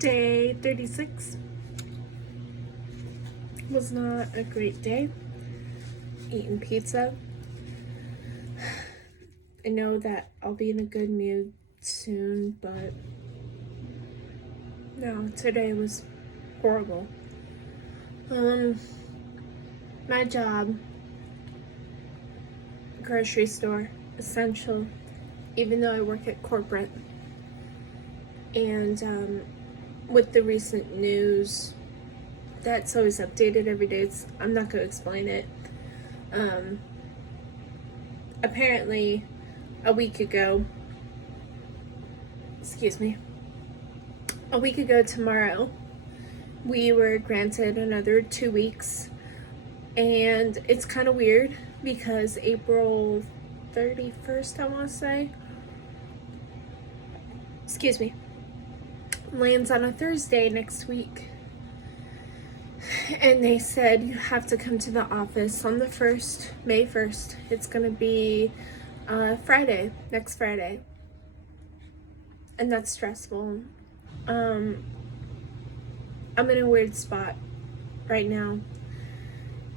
Day 36 was not a great day. Eating pizza. I know that I'll be in a good mood soon, but no, today was horrible. My job, grocery store, essential, even though I work at corporate. And with the recent news, that's always updated every day. I'm not going to explain it. Apparently, a week ago tomorrow, we were granted another 2 weeks. And it's kind of weird because April 31st, I want to say, lands on a Thursday next week. And they said you have to come to the office on the 1st, May 1st. It's going to be Friday, next Friday. And that's stressful. I'm in a weird spot right now.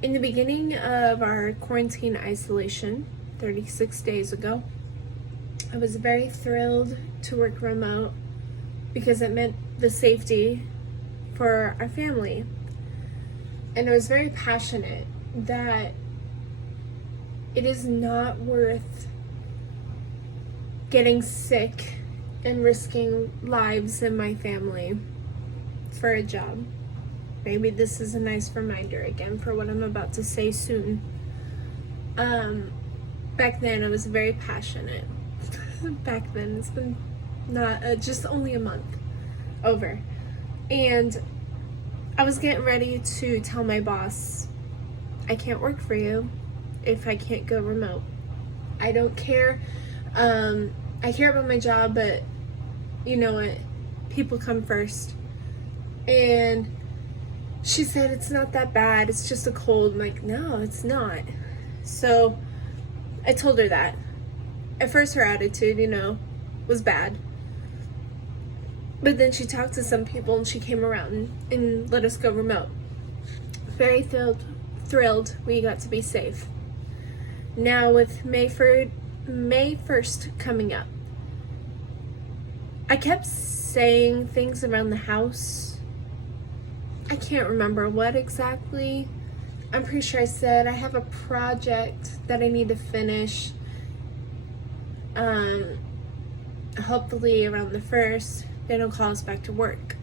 In the beginning of our quarantine isolation, 36 days ago, I was very thrilled to work remote because it meant the safety for our family. And I was very passionate that it is not worth getting sick and risking lives in my family for a job. Maybe this is a nice reminder again for what I'm about to say soon. Back then I was very passionate. Back then, it's been not just only a month over. And I was getting ready to tell my boss, I can't work for you if I can't go remote. I don't care. I care about my job, but you know what? People come first. And she said, it's not that bad. It's just a cold. I'm like, no, it's not. So I told her that. At first, her attitude, was bad. But then she talked to some people and she came around and let us go remote. Very thrilled we got to be safe. Now with May 1st coming up, I kept saying things around the house. I can't remember what exactly. I'm pretty sure I said I have a project that I need to finish. Hopefully around the 1st, they don't call us back to work.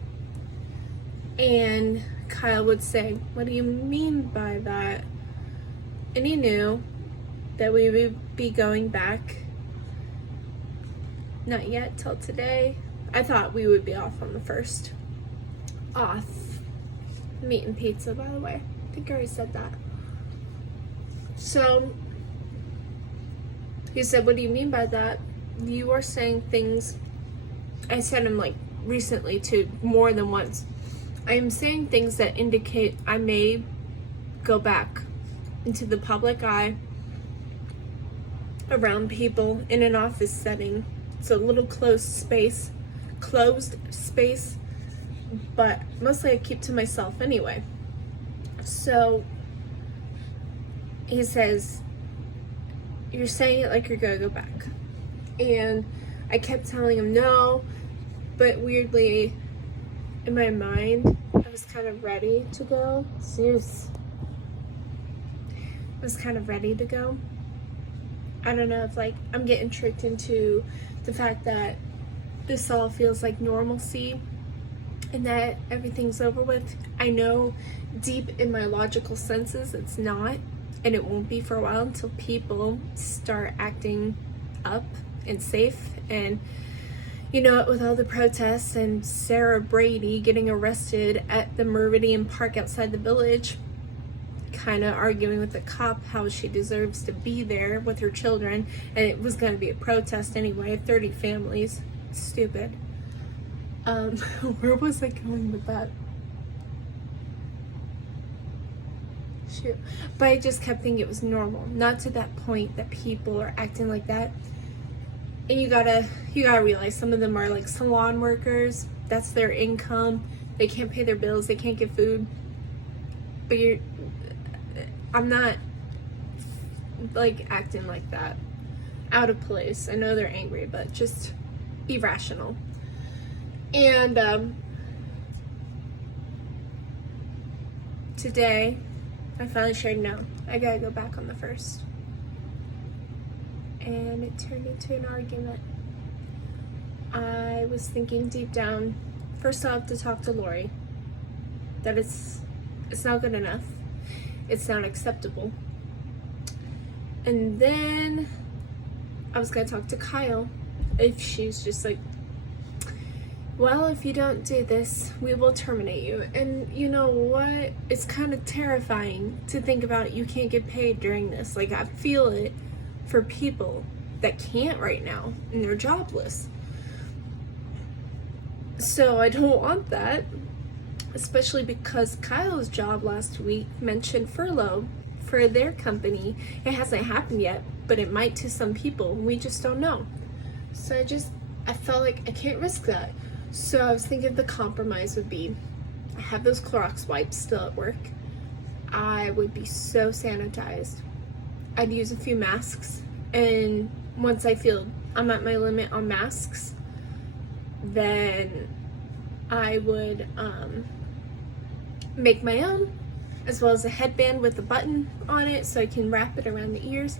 And Kyle would say, what do you mean by that? And he knew that we would be going back. Not yet, till today. I thought we would be off on the 1st. Off. Meat and pizza, by the way. I think I already said that. So, he said, what do you mean by that? You are saying things. I said them recently too, more than once. I am saying things that indicate I may go back into the public eye around people in an office setting. It's a little closed space, but mostly I keep to myself anyway. So he says, you're saying it like you're gonna go back. And I kept telling him no, but weirdly, in my mind, I was kind of ready to go. I was kind of ready to go. I don't know if I'm getting tricked into the fact that this all feels like normalcy and that everything's over with. I know deep in my logical senses it's not, and it won't be for a while until people start acting up and safe. And with all the protests and Sarah Brady getting arrested at the Meridian Park outside the Village, kind of arguing with the cop how she deserves to be there with her children, and it was going to be a protest anyway, 30 families. Stupid. Where was I going with that? Shoot. But I just kept thinking it was normal, not to that point that people are acting like that. And you gotta realize some of them are salon workers. that's their income. They can't pay their bills. They can't get food. But I'm not like acting like that. Out of place. I know they're angry, but just be rational. And today, I finally shared no. I gotta go back on the 1st. And it turned into an argument. I was thinking deep down, first I'll have to talk to Lori, that it's not good enough. It's not acceptable. And then I was gonna talk to Kyle if she's just like, well, if you don't do this, we will terminate you. And you know what? It's kind of terrifying to think about you can't get paid during this. Like, I feel it for people that can't right now and they're jobless. So I don't want that, especially because Kyle's job last week mentioned furlough for their company. It hasn't happened yet, but it might to some people. We just don't know. So I felt like I can't risk that. So I was thinking the compromise would be, I have those Clorox wipes still at work. I would be so sanitized. I'd use a few masks, and once I feel I'm at my limit on masks, then I would make my own, as well as a headband with a button on it so I can wrap it around the ears.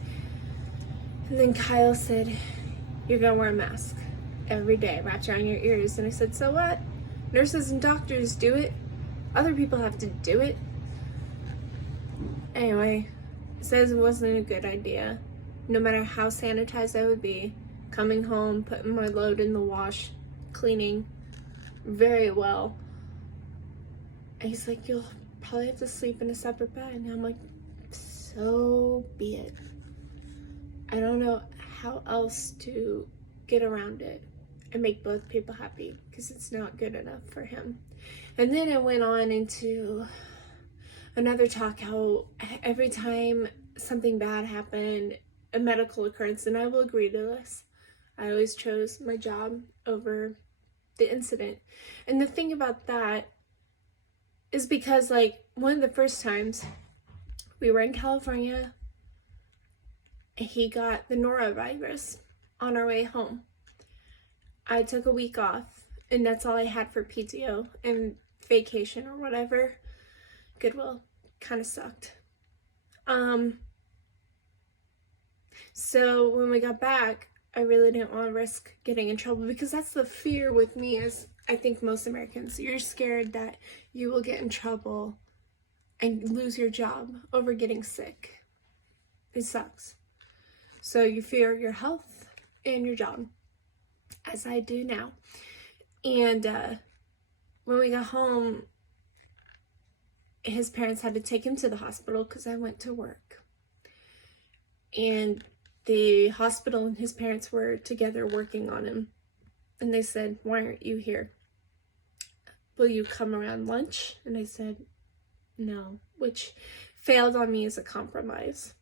And then Kyle said, you're gonna wear a mask every day, wrapped around your ears. And I said, so what? Nurses and doctors do it. Other people have to do it. Anyway, it says it wasn't a good idea. No matter how sanitized I would be, coming home, putting my load in the wash, cleaning very well. And he's like, you'll probably have to sleep in a separate bed. And I'm like, so be it. I don't know how else to get around it and make both people happy, because it's not good enough for him. And then it went on into another talk how every time something bad happened, a medical occurrence, and I will agree to this, I always chose my job over the incident. And the thing about that is because, like, one of the first times we were in California, he got the norovirus on our way home. I took a week off, and that's all I had for PTO and vacation or whatever. Goodwill kind of sucked. So when we got back, I really didn't want to risk getting in trouble, because that's the fear with me, as I think most Americans. You're scared that you will get in trouble and lose your job over getting sick. It sucks. So you fear your health and your job, as I do now. And when we got home, his parents had to take him to the hospital because I went to work. And the hospital and his parents were together working on him. And they said, why aren't you here? Will you come around lunch? And I said, no, which failed on me as a compromise,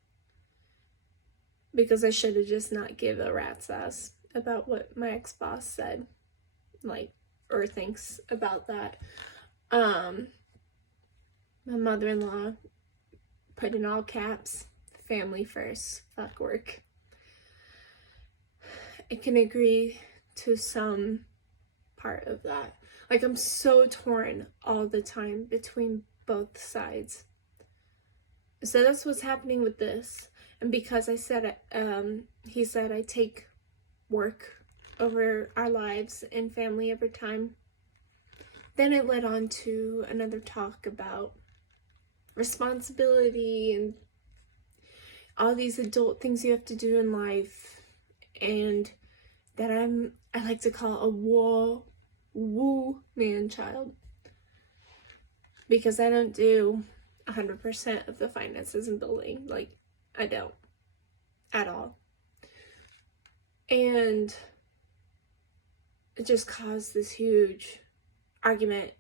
because I should have just not give a rat's ass about what my ex-boss said, like, or thinks about that. My mother-in-law put in all caps, family first, fuck work. I can agree to some part of that. Like, I'm so torn all the time between both sides. So that's what's happening with this. And because I said, he said I take work over our lives and family over time, then it led on to another talk about responsibility and all these adult things you have to do in life, and that I like to call a woo man child, because I don't do 100% of the finances and building. Like, I don't at all. And it just caused this huge argument.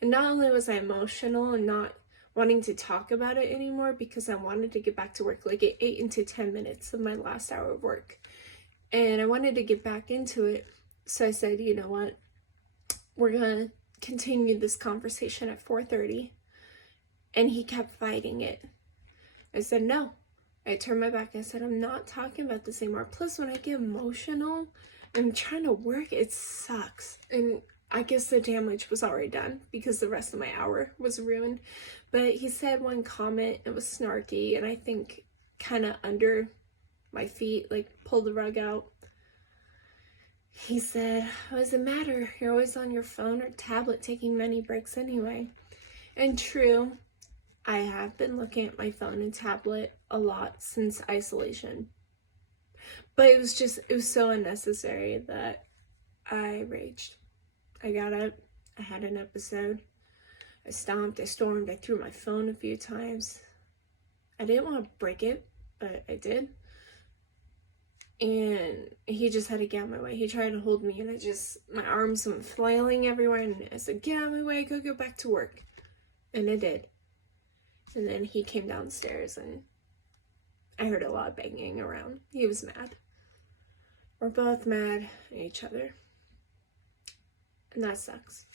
And not only was I emotional and not wanting to talk about it anymore, because I wanted to get back to work. Like, it ate into 10 minutes of my last hour of work, and I wanted to get back into it. So I said, you know what, we're gonna continue this conversation at 4:30. And he kept fighting it. I said, no. I turned my back. I said, I'm not talking about this anymore. Plus, when I get emotional and trying to work, it sucks. And I guess the damage was already done because the rest of my hour was ruined. But he said one comment, it was snarky, and I think kind of under my feet, like pulled the rug out. He said, what does it matter? You're always on your phone or tablet taking many breaks anyway. And true, I have been looking at my phone and tablet a lot since isolation. But it was so unnecessary that I raged. I got up, I had an episode. I stomped, I stormed, I threw my phone a few times. I didn't want to break it, but I did. And he just had to get out of my way. He tried to hold me, and my arms went flailing everywhere, and I said, get out of my way, go back to work. And I did. And then he came downstairs, and I heard a lot of banging around. He was mad. We're both mad at each other. And that sucks.